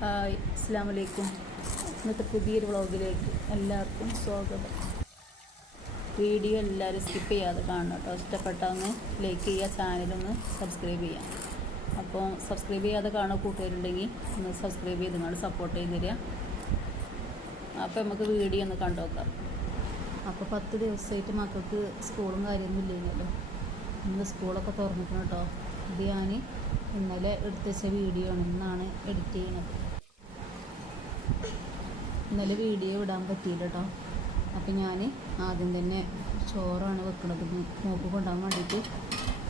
Hi, അസ്സലാമു അലൈക്കും. ഇന്നത്തെ പുതിയൊരു വ്ളോഗിലേക്ക് എല്ലാവർക്കും സ്വാഗതം. വീഡിയോ എല്ലാവരും സ്കിപ്പ് ചെയ്യാതെ കാണണം കേട്ടോ. ഇഷ്ടപ്പെട്ടാൽ ലൈക്ക് ചെയ്യുക, ചാനലൊന്ന് സബ്സ്ക്രൈബ് ചെയ്യാം. അപ്പോൾ സബ്സ്ക്രൈബ് ചെയ്യാതെ കാണുന്ന കൂട്ടുകാരുണ്ടെങ്കിൽ ഒന്ന് സബ്സ്ക്രൈബ് ചെയ്ത് നിങ്ങൾ സപ്പോർട്ട് ചെയ്ത് തരിക. അപ്പോൾ നമുക്ക് വീഡിയോ ഒന്ന് കണ്ടു നോക്കാം. അപ്പോൾ 10 ദിവസമായിട്ട് മക്കൾക്ക് സ്കൂളും കാര്യമൊന്നും ഇല്ലല്ലോ. ഇന്ന് സ്കൂളൊക്കെ തുറന്നിട്ടുണ്ട് കേട്ടോ. ഇത് ഞാൻ ഇന്നലെ എടുത്ത് വെച്ച വീഡിയോ ആണ്, ഇന്നാണ് എഡിറ്റ് ചെയ്യുന്നത്. ഇന്നലെ വീഡിയോ ഇടാൻ പറ്റിയില്ല കേട്ടോ. അപ്പം ഞാൻ ആദ്യം തന്നെ ചോറാണ് വെക്കുന്നത്. മോക്ക് കൊണ്ടുപോകാൻ വേണ്ടിയിട്ട്.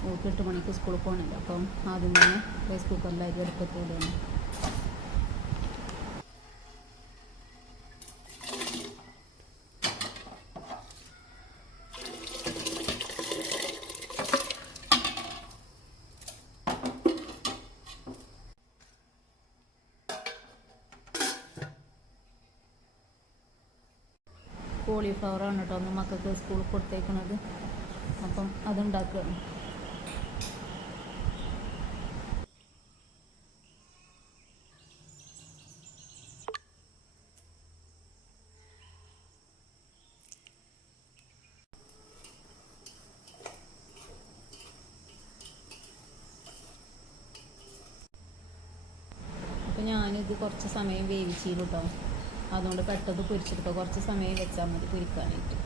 മോക്ക് 8 മണിക്ക് സ്കൂളിൽ പോകണമല്ലോ. അപ്പം ആദ്യം തന്നെ റൈസ് കുക്കറിലായി അടുപ്പത്തിടുകയാണ്. കോളിഫ്ലവറാണ് കേട്ടോ ഒന്ന് മക്കൾക്ക് സ്കൂളിൽ കൊടുത്തേക്കുന്നത്. അപ്പം അതുണ്ടാക്കുകയാണ്. അപ്പം ഞാനിത് കുറച്ച് സമയം വേവിച്ചിരുന്നു കേട്ടോ. അതുകൊണ്ട് പെട്ടെന്ന് പൊരിച്ചെടുക്കുക. കുറച്ച് സമയം വെച്ചാൽ മതി പൊരിക്കാനായിട്ട്.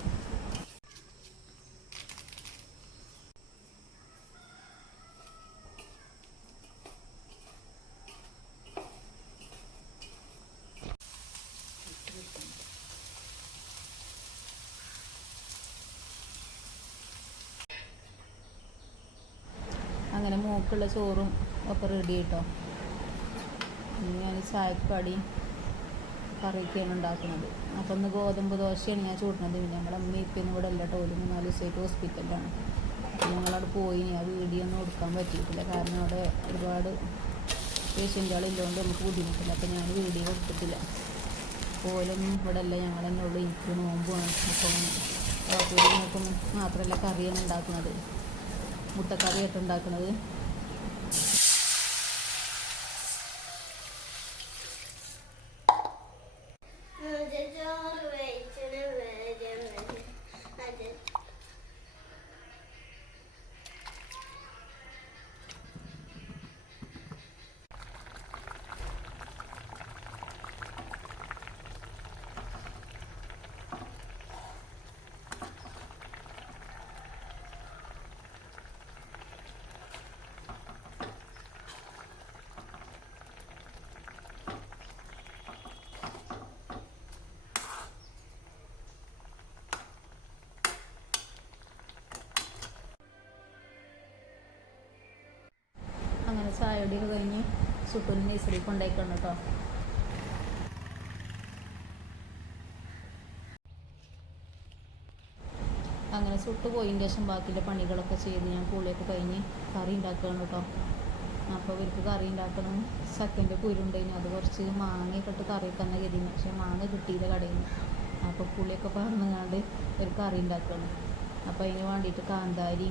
അങ്ങനെ മൂക്കുള്ള ചോറും ഒക്കെ റെഡി കേട്ടോ. ഞാൻ ചായക്കടി കറിയൊക്കെയാണ് ഉണ്ടാക്കുന്നത്. അപ്പം ഇന്ന് ഗോതമ്പ് ദോശയാണ് ഞാൻ ചൂടുന്നത്. പിന്നെ നമ്മുടെ അമ്മ ഇപ്പം ഇവിടെ അല്ല കേട്ടോ. 3-4 ദിവസമായിട്ട് ഹോസ്പിറ്റലിലാണ്. അപ്പം ഞങ്ങളവിടെ പോയി ആ വീഡിയോ ഒന്നും എടുക്കാൻ പറ്റിയിട്ടില്ല. കാരണം അവിടെ ഒരുപാട് പേഷ്യൻ്റുകളില്ലോണ്ട് നമുക്ക് ബുദ്ധിമുട്ടില്ല. അപ്പം ഞാൻ വീഡിയോ എടുത്തിട്ടില്ല. പോലൊന്നും ഇവിടെ അല്ല, ഞങ്ങൾ തന്നെ ഉള്ളൂ. എനിക്ക് നോമ്പുമാണ്. അപ്പം നോക്കും മാത്രമല്ല കറിയാണ് ഉണ്ടാക്കുന്നത്. മുട്ടക്കറിയായിട്ട് ഉണ്ടാക്കുന്നത്. അങ്ങനെ ചായയുടെയൊക്കെ കഴിഞ്ഞ് സുട്ടൂന് നഴ്സറിയിൽ കൊണ്ടുപോയിക്കണം കേട്ടോ. അങ്ങനെ സുട്ട് പോയതിൻ്റെ ശേഷം ബാക്കിയുള്ള പണികളൊക്കെ ചെയ്ത് ഞാൻ കുളിയൊക്കെ കഴിഞ്ഞ് കറി ഉണ്ടാക്കുകയാണ് കേട്ടോ. അപ്പോൾ ഇവർക്ക് കറി ഉണ്ടാക്കണം. ചക്കൻ്റെ കുരുണ്ടായിരുന്നു. അത് കുറച്ച് മാങ്ങയൊക്കെ ഇട്ട് കറി വെക്കാൻ കരുതിയിരുന്നു. പക്ഷേ മാങ്ങ കിട്ടിയില്ല കടയിൽ നിന്ന്. അപ്പോൾ പുളിയൊക്കെ പറഞ്ഞുകൊണ്ട് ഒരു കറി ഉണ്ടാക്കുകയാണ്. അപ്പോൾ അതിന് വേണ്ടിയിട്ട് കാന്താരി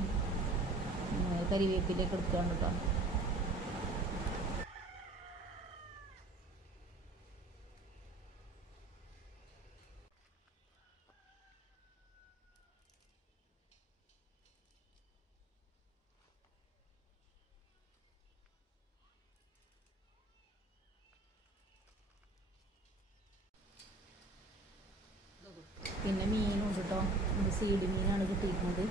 കരിവേപ്പിലൊക്കെ എടുക്കുകയാണ് കേട്ടോ. പിന്നെ മീനുണ്ട് കേട്ടോ. ഇത് സീഡ് മീനാണ് കിട്ടിയിരിക്കുന്നത്.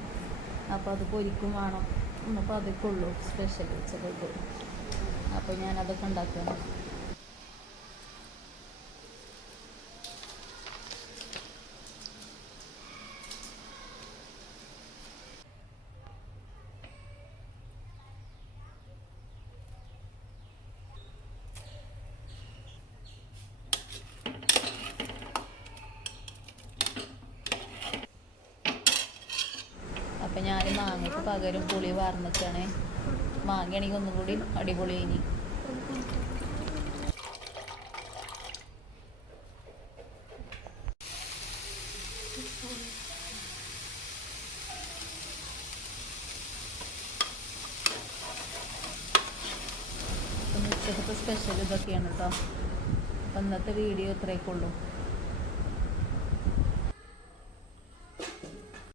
അപ്പോൾ അത് പൊരിക്കും വേണം. അപ്പോൾ അതൊക്കെ ഉള്ളൂ സ്പെഷ്യൽ ഉച്ചക്കൾക്ക്. അപ്പോൾ ഞാനതൊക്കെ ഉണ്ടാക്കുകയാണ്. അപ്പം ഞാൻ മാങ്ങയ്ക്ക് പകരം പുളി വാർന്നിട്ടാണ്. മാങ്ങയാണെങ്കിൽ ഒന്നും കൂടി അടിപൊളി ഇനി. ഉച്ചക്കത്തെ സ്പെഷ്യൽ ഇതൊക്കെയാണ് കേട്ടോ. അപ്പം ഇന്നത്തെ വീഡിയോ ഇത്രയൊക്കെ ഉള്ളൂ.